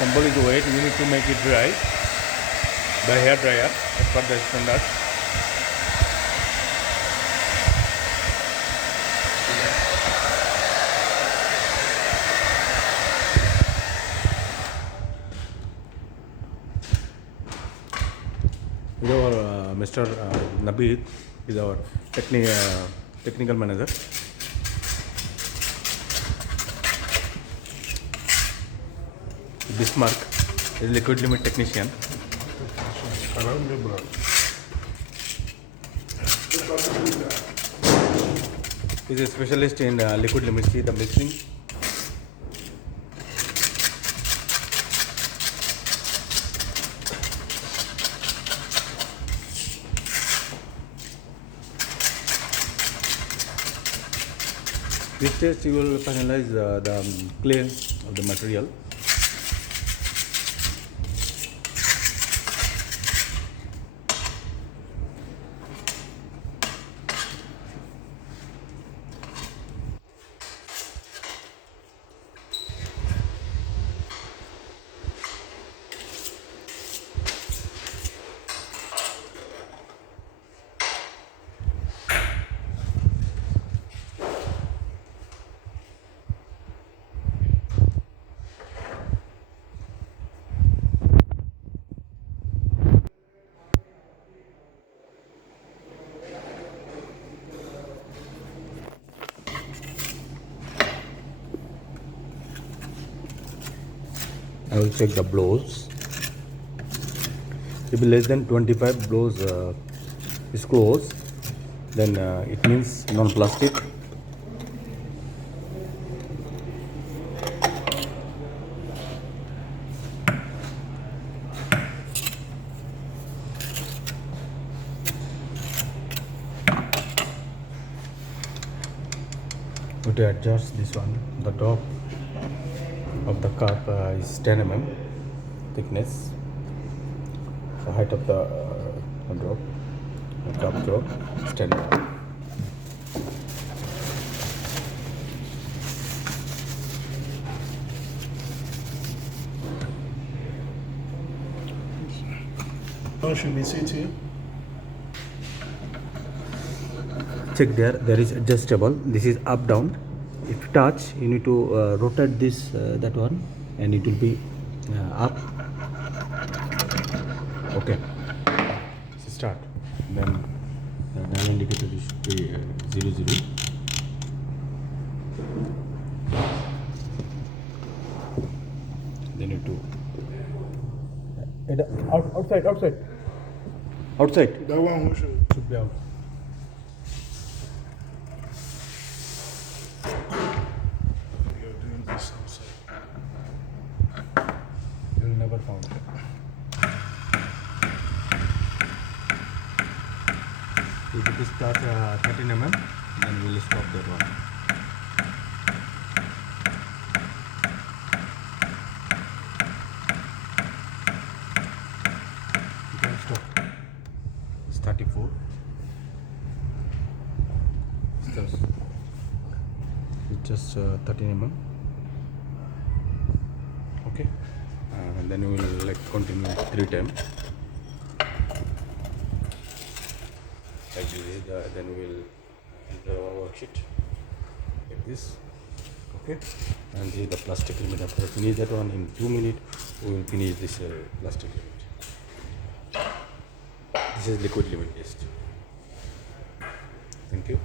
sample is wet, we need to make it dry by hair dryer as per the standard. Is our Mr. Nabid is our technical manager. Bismarck is liquid limit technician. He's a specialist in liquid limit. See the mixing. This test you will finalize the clay of the material. I will check the blows. If less than 25 blows screws, then it means non-plastic. To adjust this one, the top of the cup is 10 mm thickness. The height of the drop, the cup drop is 10 mm. How should we see to you? Check there is adjustable. This is up down. If you touch, you need to rotate this that one, and it will be up. Okay. So start. Then the dial indicator should be 00. Then you need to outside. That one Should be out. You're doing this outside. You will never found it. If it is start 13 mm, then we will stop that one. You can stop. It's 34. It's just 13 mm. Okay, and then we will like continue 3 times. Like this, then we will enter our worksheet like this. Okay, and this is the plastic limit. After finish that one in 2 minutes, we will finish this plastic limit. This is liquid limit test. Thank you.